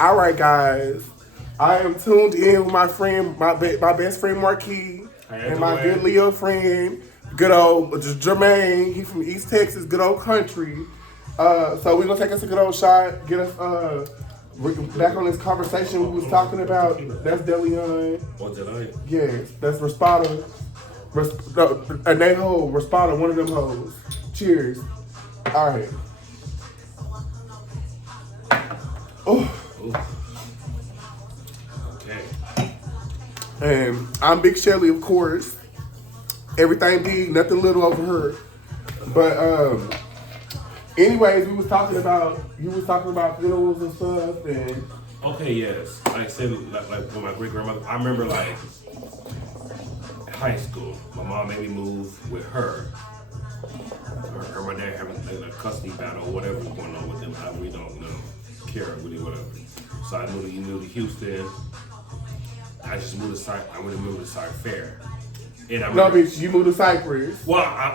All right, guys. I am tuned in with my friend, my best friend Marqui, and my good Leo friend, good old Jermaine. He's from East Texas, good old country. So we're gonna take us a good old shot, get us back on this conversation we was talking about. That's Deleon. What's it? Yes, that's Respada. Anejo, Respada, one of them hoes. Cheers. All right. Oh. Okay. And I'm Big Shelly, of course. Everything big, nothing little over here. But anyways, you was talking about funerals and stuff, and Okay, yes. Like I said, like with my great grandmother, I remember like high school. My mom made me move with her. Her and my dad having a custody battle or whatever was going on with them. I really don't care really whatever. So I moved to Houston. I just moved to I went to move to Cypress Fair. And I no, bitch, you moved to Cypress. Well, I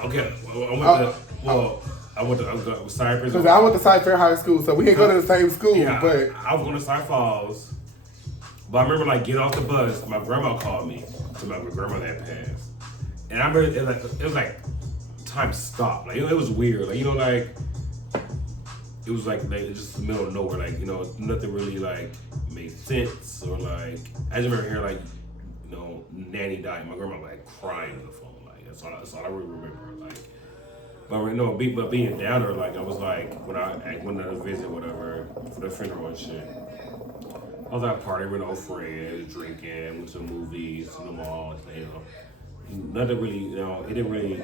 went to Cypress. Because I went to Cypress Fair High School, so we didn't go to the same school. Yeah, but I was going to Cypress Falls. But I remember like getting off the bus, my grandma called me to my grandmother that passed. And I remember it was like time stopped. Like it was weird. Like like it was like just the middle of nowhere. Like nothing really like made sense or like I just remember hearing like Nanny died. My grandma like crying on the phone. Like that's all I really remember. Like but being down there, like I was like when I went to visit whatever for the funeral and shit. I was at a party with old friends, drinking, went to the movies, to the mall, nothing really, it didn't really.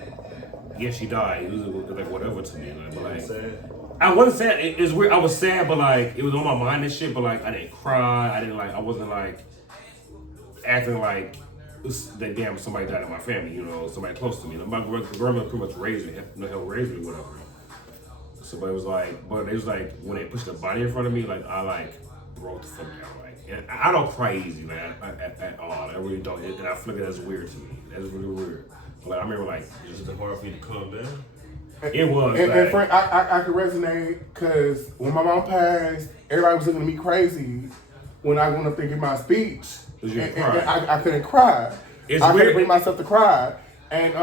Yeah, she died. It was like whatever to me. Like, but like, I wasn't sad. It was weird. I was sad, but like it was on my mind and shit. But like I didn't cry. I wasn't like acting like that. Damn, somebody died in my family. Somebody close to me. My grandmother pretty much raised me. Helped raise me, whatever. So, but it was like when they pushed the body in front of me, like I like broke the fuck down. Like, and I don't cry easy, man, at all. I really don't. And I feel like that's weird to me. That's really weird. Like I remember, like it's hard for you to calm down. It was. And Frank, I could resonate because when my mom passed, everybody was looking at me crazy when I went up there and give my speech. And I couldn't cry. I couldn't bring myself to cry, and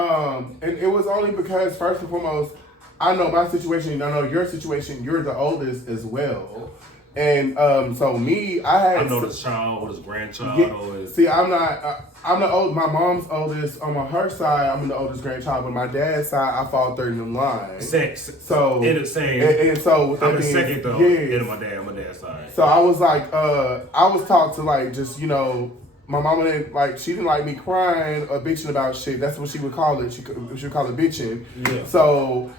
it was only because first and foremost, I know my situation. I know your situation. You're the oldest as well. And so me, I know this child, oldest grandchild. Yeah, see, I'm the old. My mom's oldest on her side. I'm the oldest grandchild, but my dad's side, I fall third in line. So in the same. And so I'm the second though. Yeah. In my dad's side. So I was like, I was taught to like just my mama didn't like. She didn't like me crying or bitching about shit. That's what she would call it. She would call it bitching. Yeah. So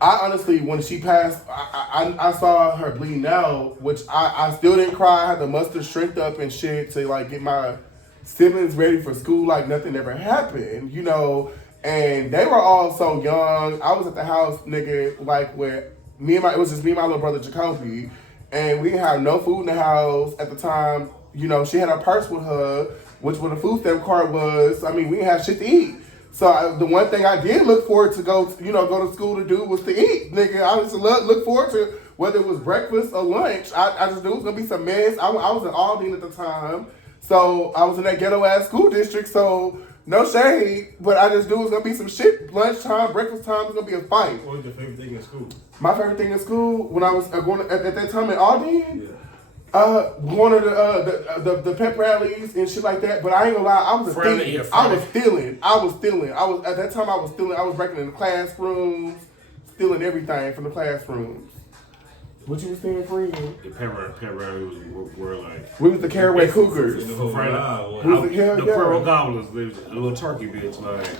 I honestly, when she passed, I saw her bleeding out, which I still didn't cry. I had to muster strength up and shit to like get my siblings ready for school like nothing ever happened, and they were all so young. I was at the house, nigga, like where it was just me and my little brother Jacoby, and we didn't have no food in the house at the time. She had a purse with her, which what the food stamp card was. I mean, we didn't have shit to eat. So the one thing I did look forward to go to school to do was to eat, nigga. I just look forward to whether it was breakfast or lunch. I just knew it was gonna be some mess. I was in Aldine at the time, so I was in that ghetto ass school district. So no shade, but I just knew it was gonna be some shit. Lunchtime, breakfast time was gonna be a fight. What was your favorite thing in school? My favorite thing in school when I was going at that time in Aldine. Yeah. Going to the pep rallies and shit like that, but I ain't gonna lie, I was stealing. I was at that time. I was stealing. I was breaking in the classrooms, stealing everything from the classrooms. What you was saying, friend? The pep rallies were like we was the Caraway Cougars. The Pearl Gobblers, the little turkey bitch. Like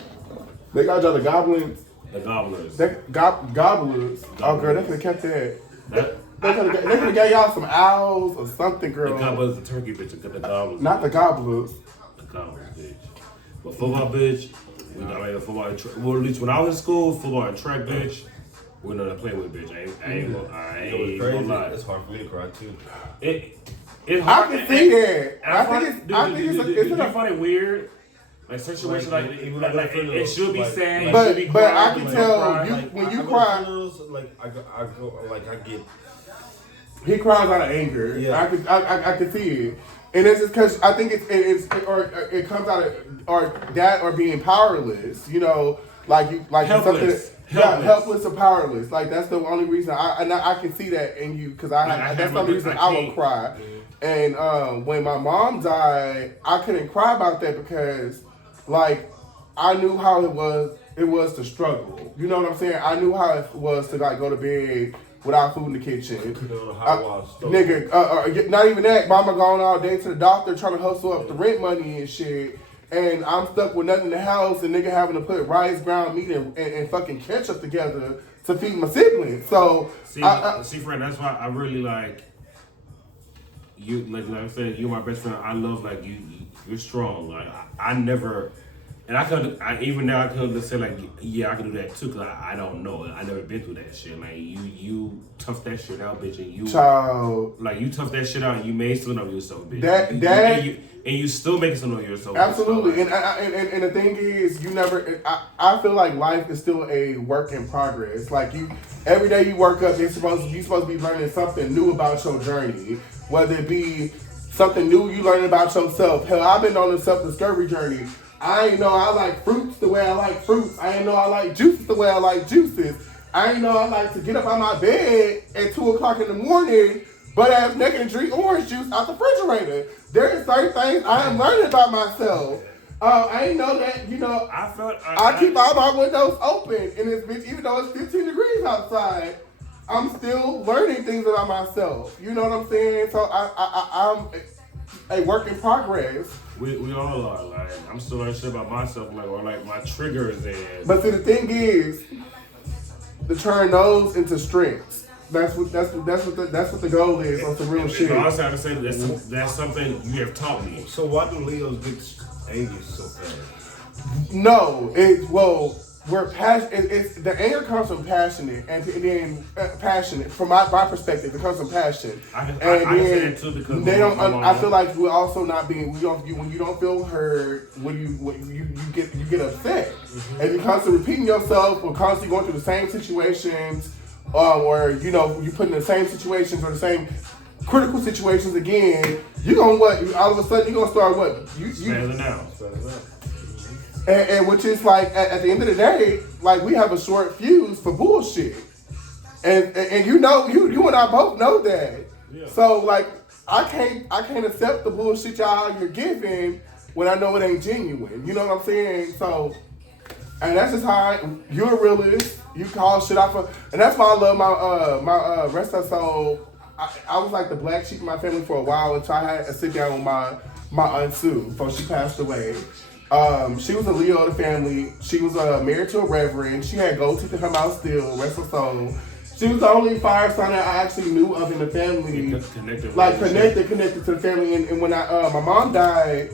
they got y'all the goblins. The gobblers. Gobblers. Oh girl, they could have kept that. They could have gave y'all some owls or something, girl. The gobblers, the turkey bitch, the gobblers. Not the gobblers. The gobblers, bitch. But football, bitch, we not like football. Well, at least when I was in school, football and track, bitch, we know to play with, bitch. I ain't gonna lie. It's hard for me to cry too. It's hard. I can see that. I think it's isn't it funny weird? Like situation like it should be sad. But I can tell you when you cry. I get He cries out of anger. Yeah. I could see it. And it's just because I think it comes out of or that or being powerless, you know, Helpless. helpless or powerless. Like that's the only reason I can see that in you because that's the only reason I will cry. And when my mom died, I couldn't cry about that because like I knew how it was to struggle. You know what I'm saying? I knew how it was to like go to bed without food in the kitchen. Not even that. Mama gone all day to the doctor trying to hustle up the rent money and shit. And I'm stuck with nothing in the house and nigga having to put rice, ground meat, and fucking ketchup together to feed my siblings. So, see, friend, that's why I really like you. Like I said, you're my best friend. I love like you. You're strong. Like I never. And I could say like, yeah, I can do that too, cause I don't know. I never been through that shit. Like you tough that shit out, bitch, and you child. Like you tough that shit out, and you made something of yourself, bitch. And you still making something of yourself. Absolutely, and the thing is, you never. I feel like life is still a work in progress. Like you, every day you work up, you're supposed to be learning something new about your journey, whether it be something new you learn about yourself. Hell, I've been on a self-discovery journey. I ain't know I like fruits the way I like fruits. I ain't know I like juices the way I like juices. I ain't know I like to get up out my bed at 2 o'clock in the morning, butt ass naked and drink orange juice out the refrigerator. There are certain things I am learning about myself. I ain't know that, you know, I keep all my windows open in this bitch, even though it's 15 degrees outside. I'm still learning things about myself. You know what I'm saying? So I'm a work in progress. We all are. Like I'm still learning shit about myself, like or like my triggers and. But see, the thing is, to turn those into strengths. That's what the goal is on some real shit. I was trying to say that's something you have taught me. So why do Leos get angry so fast? No, we're passionate. It's the anger comes from passionate, and then passionate. From my perspective, it comes from passion. I can say that too because they don't. I feel like we're also not being. When you don't feel heard, when you get upset, and you constantly repeating yourself, or constantly going through the same situations, or you know you put in the same situations or the same critical situations again. You gonna what? All of a sudden you gonna start what? Spazzing out. And which is like at the end of the day, like we have a short fuse for bullshit, and you know you and I both know that. Yeah. So like I can't accept the bullshit you're giving when I know it ain't genuine. You know what I'm saying? So, and that's just how you're a realist. You call shit out for, and that's why I love my rest of soul. I was like the black sheep in my family for a while until I had to sit down with my Aunt Sue before she passed away. She was a Leo of the family. She was married to a reverend. She had gold teeth in her mouth still, rest her soul. She was the only fire sign that I actually knew of in the family. Connected to the family. And when my mom died,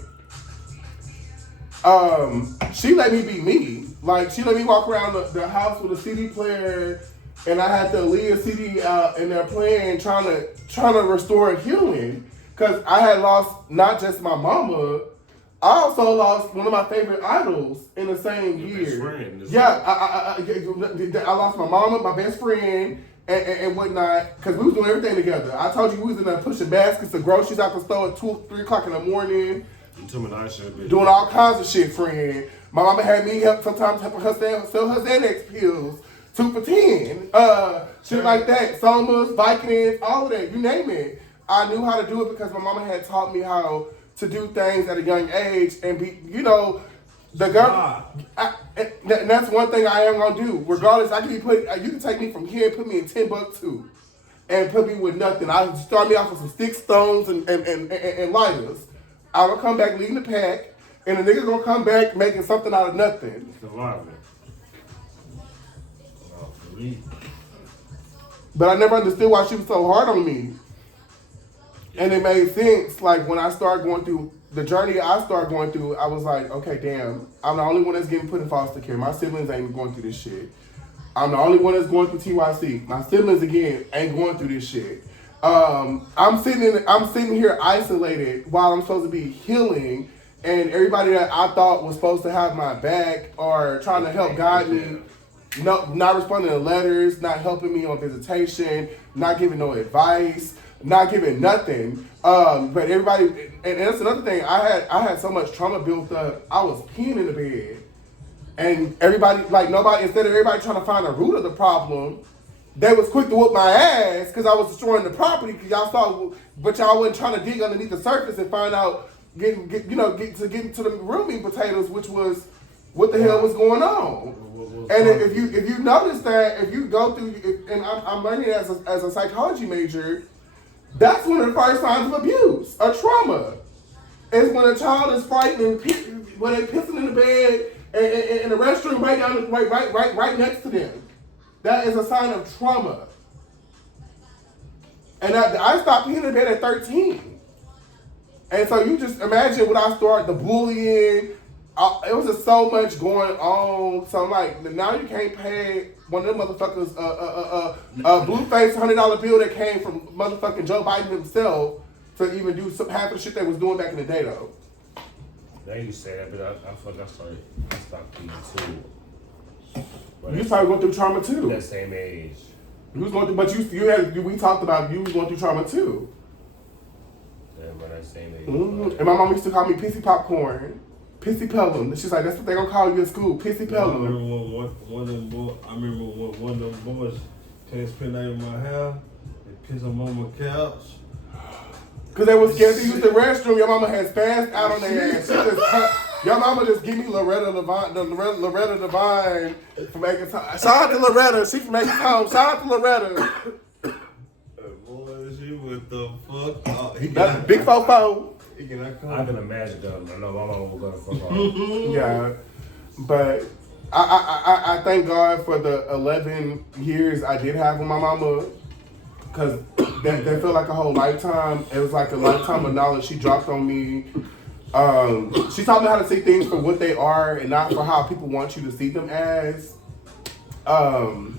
she let me be me. Like, she let me walk around the house with a CD player, and I had the Aaliyah CD in there playing, trying to restore healing. Because I had lost not just my mama, I also lost one of my favorite idols in the same year. I lost my mama, my best friend, and whatnot, because we was doing everything together. I told you we was in there pushing baskets of groceries out the store at 2, 3 o'clock in the morning. Doing all kinds of shit, friend. My mama had me sometimes helping her sell her Xanax pills, 2 for 10, shit like that. Somas, Vicodins, all of that, you name it. I knew how to do it because my mama had taught me how to do things at a young age and be, you know, the girl. And that's one thing I am gonna do. Regardless, I can be put. You can take me from here and put me in Timbuktu, and put me with nothing. I start me off with some sticks, stones, and lighters. I will come back leading the pack, and the nigga gonna come back making something out of nothing. But I never understood why she was so hard on me. And it made sense, like, when I started going through the journey I started going through, I was like, okay, damn, I'm the only one that's getting put in foster care. My siblings ain't going through this shit. I'm the only one that's going through TYC. My siblings, again, ain't going through this shit. I'm sitting here isolated while I'm supposed to be healing, and everybody that I thought was supposed to have my back or trying to help guide me not responding to letters, not helping me on visitation, not giving no advice, not giving nothing. But everybody, and that's another thing. I had so much trauma built up. I was peeing in the bed, and everybody, like nobody, instead of everybody trying to find the root of the problem, they was quick to whoop my ass because I was destroying the property. Because y'all saw, but y'all wasn't trying to dig underneath the surface and find out, get to the real meat potatoes, which was what the hell was going on. And if you notice that, if you go through, and I'm learning as a psychology major, that's one of the first signs of abuse, a trauma. Is when a child is frightened and when they're pissing in the bed and in the restroom right next to them. That is a sign of trauma. And I stopped peeing in the bed at 13. And so you just imagine when I started the bullying. It was just so much going on. So I'm like, now you can't pay one of them motherfuckers a blue face $100 bill that came from motherfucking Joe Biden himself to even do half of the shit they was doing back in the day though. Now you say that, but I feel like I stopped peeing too. But You started going through trauma too. That same age. You was going through, but we talked about you was going through trauma too. Yeah, but that same age. Mm-hmm. And my mom used to call me Pissy Popcorn. Pissy Pelham. She's like, that's what they gonna call you in school, Pissy Pelham. I remember one of them boys came spend night in my house. They pissed on mama's couch. Cause they was scared to use the restroom. Your mama had spazzed out on their ass. Your mama just give me Loretta Devine for making time. Shout out to Loretta. She for making time. Shout out to Loretta. Boy, she went the fuck out. That's big fofo. I can imagine that. I know my mama was gonna fuck off. Yeah, but I thank God for the 11 years I did have with my mama, cause that felt like a whole lifetime. It was like a lifetime of knowledge she dropped on me. She taught me how to see things for what they are and not for how people want you to see them as. And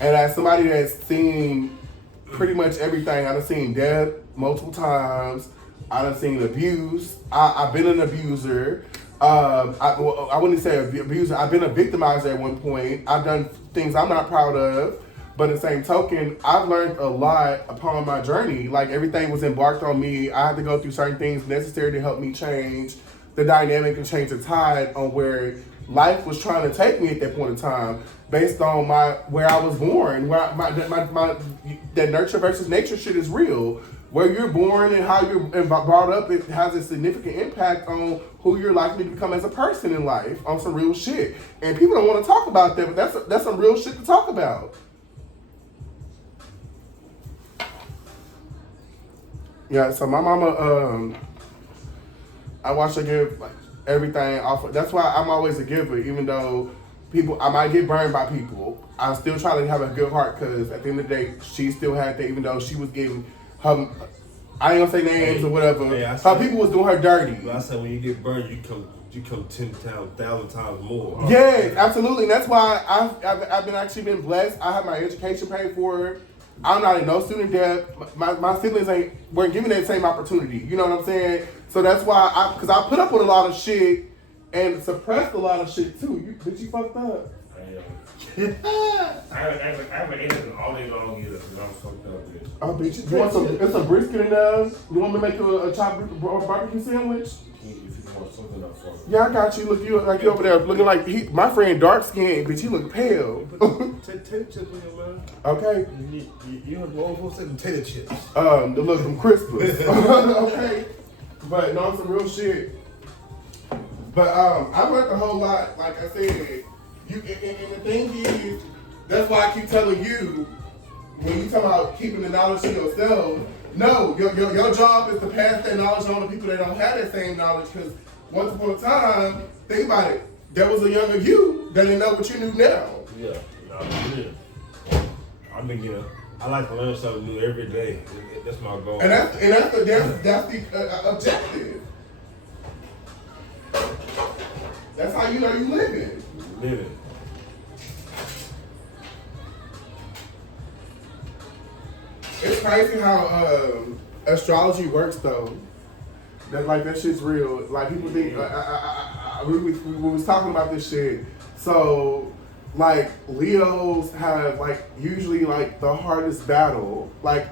as somebody that's seen pretty much everything, I've seen death multiple times. I done seen abuse. I've been an abuser. I wouldn't say abuser. I've been a victimizer at one point. I've done things I'm not proud of. But at the same token, I've learned a lot upon my journey. Like everything was embarked on me. I had to go through certain things necessary to help me change the dynamic and change the tide on where life was trying to take me at that point in time, based on where I was born. Where that nurture versus nature shit is real. Where you're born and how you're brought up, it has a significant impact on who you're likely to become as a person in life, on some real shit. And people don't want to talk about that, but that's some real shit to talk about. Yeah, so my mama, I watch her give everything off. That's why I'm always a giver, even though I might get burned by people. I still try to have a good heart, because at the end of the day, she still had that, even though she was getting her, I ain't gonna say names or whatever. Her people was doing her dirty. But I said when you get burned, you come 10,000 times more. Yeah, absolutely. And that's why I've been blessed. I have my education paid for. I'm not in no student debt. My siblings weren't given that same opportunity. You know what I'm saying? So that's why because I put up with a lot of shit and suppressed a lot of shit too. Bitch, you fucked up. I haven't eaten all day long either because I'm fucked up, bitch. Oh, bitch, you want some brisket in there? You want me to make you a chopped barbecue sandwich? If you want something up for me. Yeah, I got you. Look, you over there looking like my friend dark skin, bitch. You look pale. Take chips in your man. Okay. You have to say potato chips. The look them crispers. Okay. But no, some real shit. But I learned a whole lot. Like I said, and the thing is, that's why I keep telling you, when you talk about keeping the knowledge to yourself, no, your job is to pass that knowledge on to people that don't have that same knowledge. Because once upon a time, think about it, there was a younger you that didn't know what you knew now. Yeah, I mean, I like to learn something new every day. That's my goal. And that's the objective. That's how you know you living. Living. It's crazy how astrology works though. That shit's real. Like people think we was talking about this shit. So like Leos have like usually like the hardest battle. Like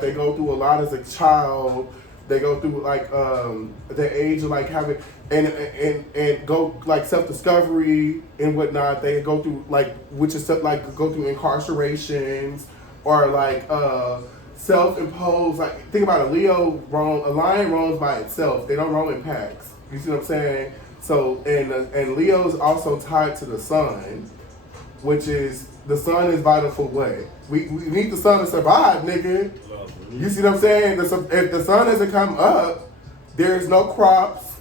they go through a lot as a child. They go through like the age of like having and go like self discovery and whatnot. They go through like which is stuff like go through incarcerations or like self imposed. Like think about a lion roams by itself. They don't roam in packs. You see what I'm saying? So and Leo's also tied to the sun, which is the sun is vital for what? We need the sun to survive, nigga. You see what I'm saying? If the sun doesn't come up, there's no crops,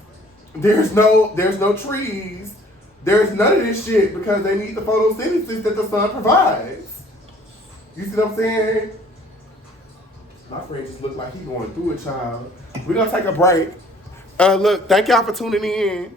there's no trees, there's none of this shit because they need the photosynthesis that the sun provides. You see what I'm saying? My friend just looked like he going through it, child. We're gonna take a break. Look, thank y'all for tuning in.